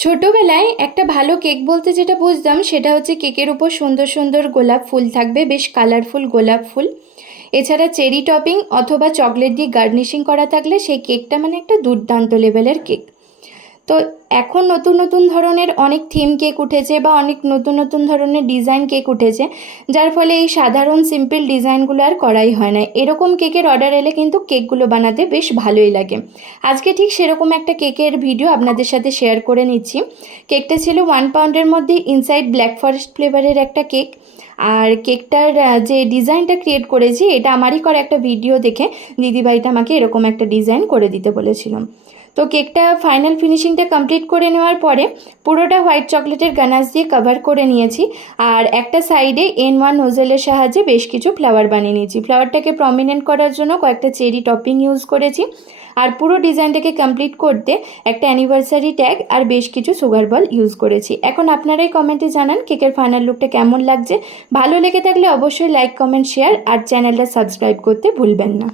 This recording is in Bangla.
ছোটবেলায় একটা ভালো কেক বলতে যেটা বুঝতাম সেটা হচ্ছে কেকের উপর সুন্দর সুন্দর গোলাপ ফুল থাকবে, বেশ কালারফুল গোলাপ ফুল। এছাড়া চেরি টপিং অথবা চকলেট দিয়ে গার্নিশিং করা থাকলে সেই কেকটা মানে একটা দুর্দান্ত লেভেলের কেক। তো এখন নতুন নতুন ধরনের অনেক থিম কেক উঠেছে বা অনেক নতুন নতুন ধরনের ডিজাইন কেক উঠেছে, যার ফলে এই সাধারণ সিম্পল ডিজাইনগুলো আর করাই হয় না। এরকম কেকের অর্ডার এলে কিন্তু কেকগুলো বানাতে বেশ ভালোই লাগে। আজকে ঠিক সেরকম একটা কেকের ভিডিও আপনাদের সাথে শেয়ার করে নিচ্ছি। কেকটা ছিল 1 পাউন্ডের মধ্যে ইনসাইড ব্ল্যাক ফরেস্ট ফ্লেভারের একটা কেক। আর কেকটার যে ডিজাইনটা ক্রিয়েট করেছি এটা আমারই করা একটা ভিডিও দেখে দিদিভাইটা আমাকে এরকম একটা ডিজাইন করে দিতে বলেছিলাম। তো কেকটা ফাইনাল ফিনিশিংটা কমপ্লিট করে নেওয়ার পরে পুরোটা হোয়াইট চকলেটের গানাশ দিয়ে কভার করে নিয়েছি। আর একটা সাইডে N1 নোজেলের সাহায্যে বেশ কিছু ফ্লাওয়ার বানিয়ে নিয়েছি। ফ্লাওয়ারটাকে প্রমিনেন্ট করার জন্য কয়েকটা চেরি টপিং ইউজ করেছি। আর পুরো ডিজাইনটাকে কমপ্লিট করতে একটা অ্যানিভার্সারি ট্যাগ আর বেশ কিছু সুগার বল ইউজ করেছি। এখন আপনারাই কমেন্টে জানান কেকের ফাইনাল লুকটা কেমন লাগছে। ভালো লেগে থাকলে অবশ্যই লাইক, কমেন্ট, শেয়ার আর চ্যানেলটা সাবস্ক্রাইব করতে ভুলবেন না।